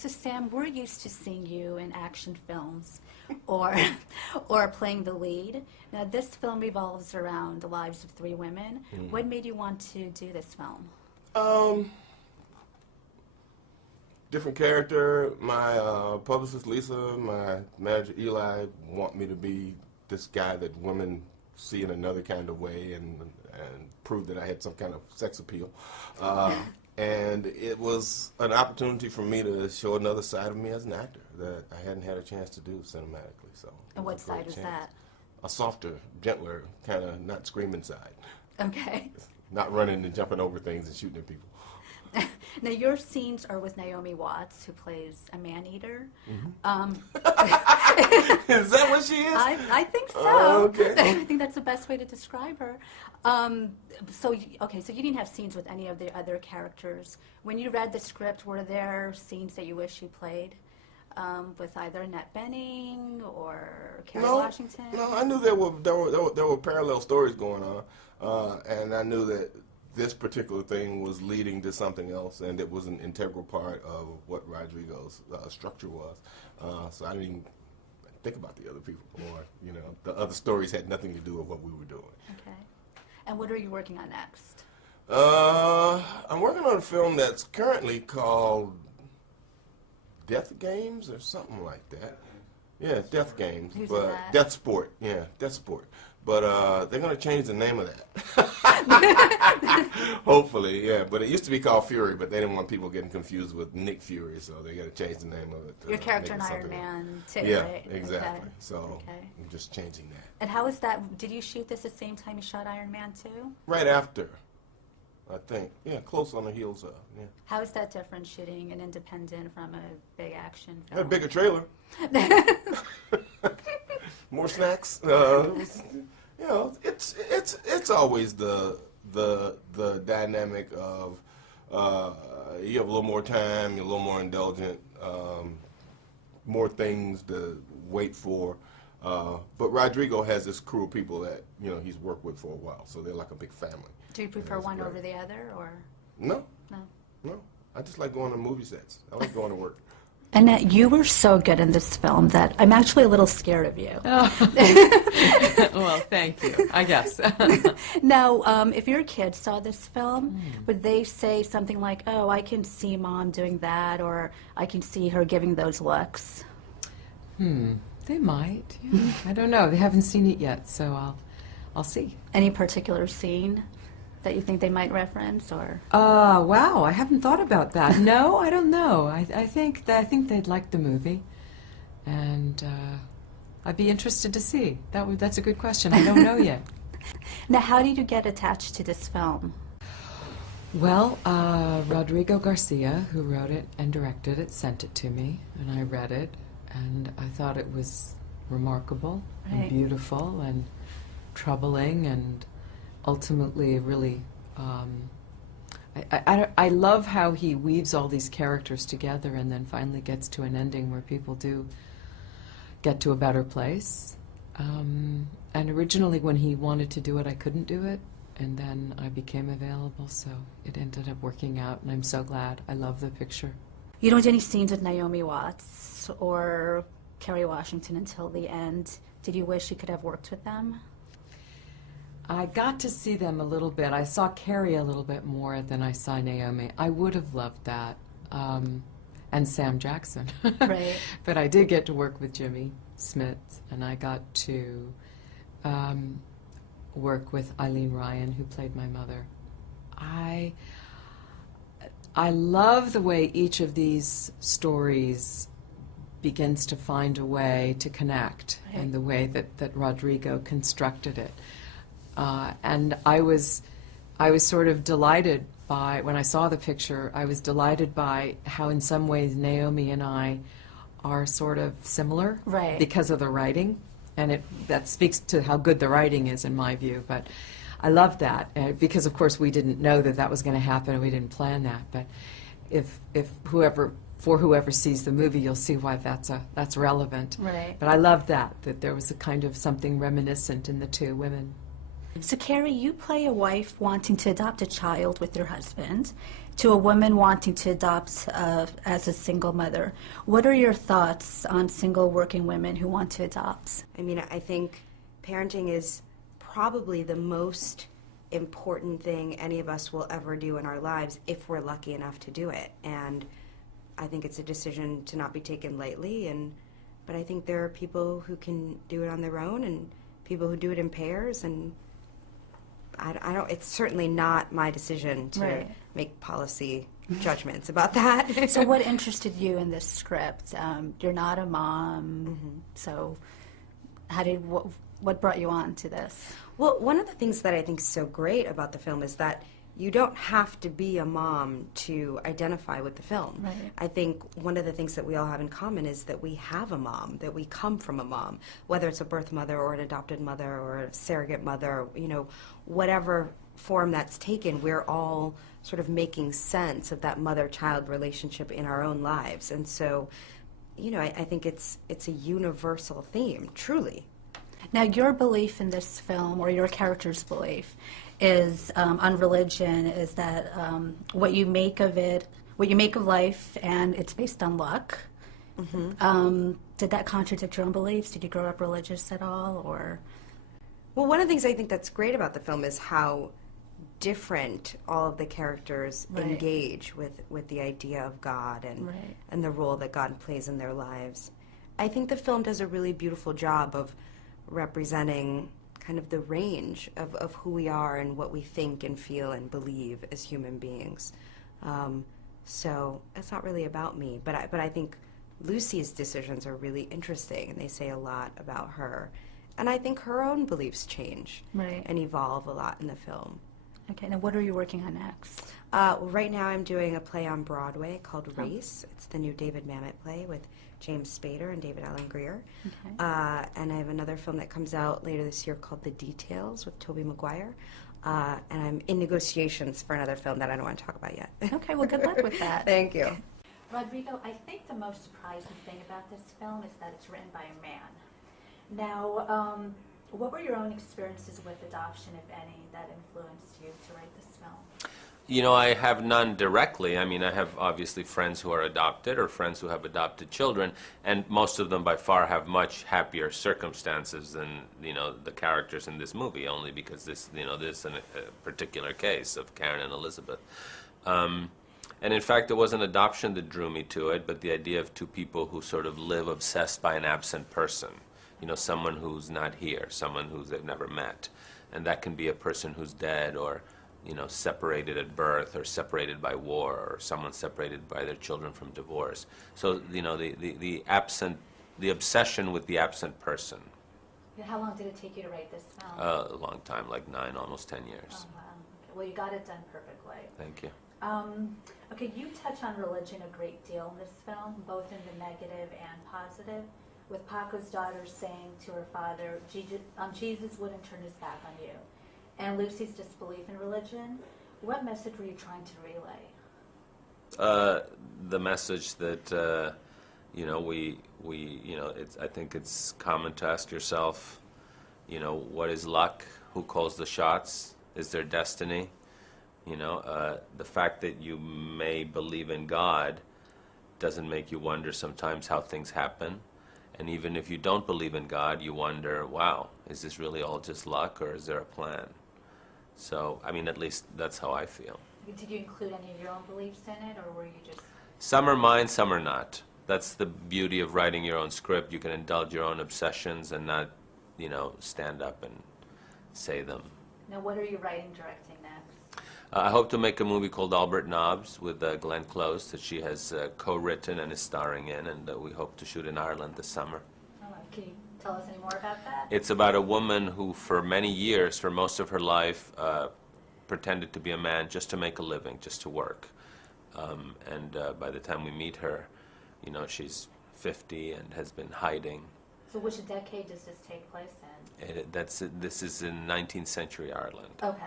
So Sam, we're used to seeing you in action films or or playing the lead. Now this film revolves around the lives of three women. What made you want to do this film? Different character. My publicist Lisa, my manager Eli want me to be this guy that women see in another kind of way and prove that I had some kind of sex appeal. And it was an opportunity for me to show another side of me as an actor that I hadn't had a chance to do cinematically. So. And what side was that? A softer, gentler, kind of not screaming side. Okay. Not running and jumping over things and shooting at people. Now your scenes are with Naomi Watts, who plays a man-eater. Is that what she is? I think so. Okay. I think that's the best way to describe her. So you didn't have scenes with any of the other characters. When you read the script, were there scenes that you wish you played with either Annette Bening or Kerry Washington? No, I knew there were parallel stories going on, and I knew that this particular thing was leading to something else, and it was an integral part of what Rodrigo's structure was. So I didn't even think about the other people, or the other stories had nothing to do with what we were doing. Okay. And what are you working on next? I'm working on a film that's currently called Death Games or something like that. Yeah, Death Games, Who's but in that? Death Sport. Yeah, Death Sport. But they're going to change the name of that. Hopefully, yeah. But it used to be called Fury, but they didn't want people getting confused with Nick Fury, so they got to change the name of it. Your character in Iron Man, too, yeah, right? exactly. Okay. So I'm just changing that. And how is that? Did you shoot this the same time you shot Iron Man 2? Right after, I think. Yeah, close on the heels of. Yeah. How is that different, shooting an independent from a big action film? A bigger trailer. More snacks. It's always the dynamic of you have a little more time, you're a little more indulgent, more things to wait for. But Rodrigo has this crew of people that he's worked with for a while, so they're like a big family. Do you prefer one over the other, or? No. No. I just like going to movie sets. I like going to work. Annette, you were so good in this film that I'm actually a little scared of you. Oh. Well, thank you, I guess. Now, if your kids saw this film, would they say something like, oh, I can see Mom doing that, or I can see her giving those looks? They might. Yeah. I don't know. They haven't seen it yet, so I'll see. Any particular scene that you think they might reference, or? Wow, I haven't thought about that. No, I don't know. I think they'd like the movie, and I'd be interested to see. That's a good question. I don't know yet. Now, how did you get attached to this film? Well, Rodrigo Garcia, who wrote it and directed it, sent it to me, and I read it, and I thought it was remarkable and beautiful and troubling and ultimately really I love how he weaves all these characters together and then finally gets to an ending where people do get to a better place. And originally when he wanted to do it, I couldn't do it, and then I became available, so it ended up working out, and I'm so glad. I love the picture. You don't do any scenes with Naomi Watts or Kerry Washington until the end. Did you wish you could have worked with them? I got to see them a little bit. I saw Kerry a little bit more than I saw Naomi. I would have loved that. And Sam Jackson. Right. But I did get to work with Jimmy Smits, and I got to work with Eileen Ryan, who played my mother. I love the way each of these stories begins to find a way to connect, right, and the way that Rodrigo constructed it. And I was sort of delighted by, when I saw the picture, I was delighted by how in some ways Naomi and I are sort of similar, right, because of the writing, and that speaks to how good the writing is in my view. But I love that, because of course we didn't know that was going to happen, and we didn't plan that. But if whoever sees the movie, you'll see why that's relevant. Right. But I love that there was a kind of something reminiscent in the two women. So, Kerry, you play a wife wanting to adopt a child with your husband to a woman wanting to adopt as a single mother. What are your thoughts on single working women who want to adopt? I mean, I think parenting is probably the most important thing any of us will ever do in our lives if we're lucky enough to do it. And I think it's a decision to not be taken lightly, but I think there are people who can do it on their own and people who do it in pairs, and I don't. It's certainly not my decision to Right. make policy judgments about that. So what interested you in this script? You're not a mom, so what brought you on to this? Well, one of the things that I think is so great about the film is that you don't have to be a mom to identify with the film. Right. I think one of the things that we all have in common is that we have a mom, that we come from a mom, whether it's a birth mother or an adopted mother or a surrogate mother, whatever form that's taken, we're all sort of making sense of that mother-child relationship in our own lives. And so, I think it's a universal theme, truly. Now, your belief in this film, or your character's belief, is on religion, is that what you make of life, and it's based on luck. Did that contradict your own beliefs? Did you grow up religious at all, or? Well, one of the things I think that's great about the film is how different all of the characters Right. engage with the idea of God Right. and the role that God plays in their lives. I think the film does a really beautiful job of representing kind of the range of who we are and what we think and feel and believe as human beings. So it's not really about me, but I think Lucy's decisions are really interesting, and they say a lot about her. And I think her own beliefs change Right. and evolve a lot in the film. Okay, now what are you working on next? Right now I'm doing a play on Broadway called Race. It's the new David Mamet play with James Spader and David Allen Greer. Okay. And I have another film that comes out later this year called The Details with Tobey Maguire. And I'm in negotiations for another film that I don't want to talk about yet. Okay, well, good luck with that. Thank you. Rodrigo, I think the most surprising thing about this film is that it's written by a man. Now, what were your own experiences with adoption, if any, that influenced you to write this film? I have none directly. I mean, I have obviously friends who are adopted or friends who have adopted children, and most of them by far have much happier circumstances than, the characters in this movie, only because this is a particular case of Karen and Elizabeth. And in fact, it wasn't adoption that drew me to it, but the idea of two people who sort of live obsessed by an absent person. Someone who's not here, someone who they've never met. And that can be a person who's dead or, separated at birth or separated by war or someone separated by their children from divorce. So, the obsession with the absent person. How long did it take you to write this film? A long time, like 9, almost 10 years. Oh, wow. Okay. Well, you got it done perfectly. Thank you. Okay, you touch on religion a great deal in this film, both in the negative and positive, with Paco's daughter saying to her father, Jesus wouldn't turn his back on you, and Lucy's disbelief in religion. What message were you trying to relay? The message that, I think it's common to ask yourself, what is luck? Who calls the shots? Is there destiny? The fact that you may believe in God doesn't make you wonder sometimes how things happen. And even if you don't believe in God, you wonder, wow, is this really all just luck, or is there a plan? So, I mean, at least that's how I feel. Did you include any of your own beliefs in it, or were you just... Some are mine, some are not. That's the beauty of writing your own script. You can indulge your own obsessions and not, stand up and say them. Now, what are you writing, directing next? I hope to make a movie called Albert Nobbs with Glenn Close that she has co-written and is starring in, and we hope to shoot in Ireland this summer. Oh, can you tell us any more about that? It's about a woman who for many years, for most of her life, pretended to be a man just to make a living, just to work. And by the time we meet her, she's 50 and has been hiding. So which decade does this take place in? This is in 19th century Ireland. Okay.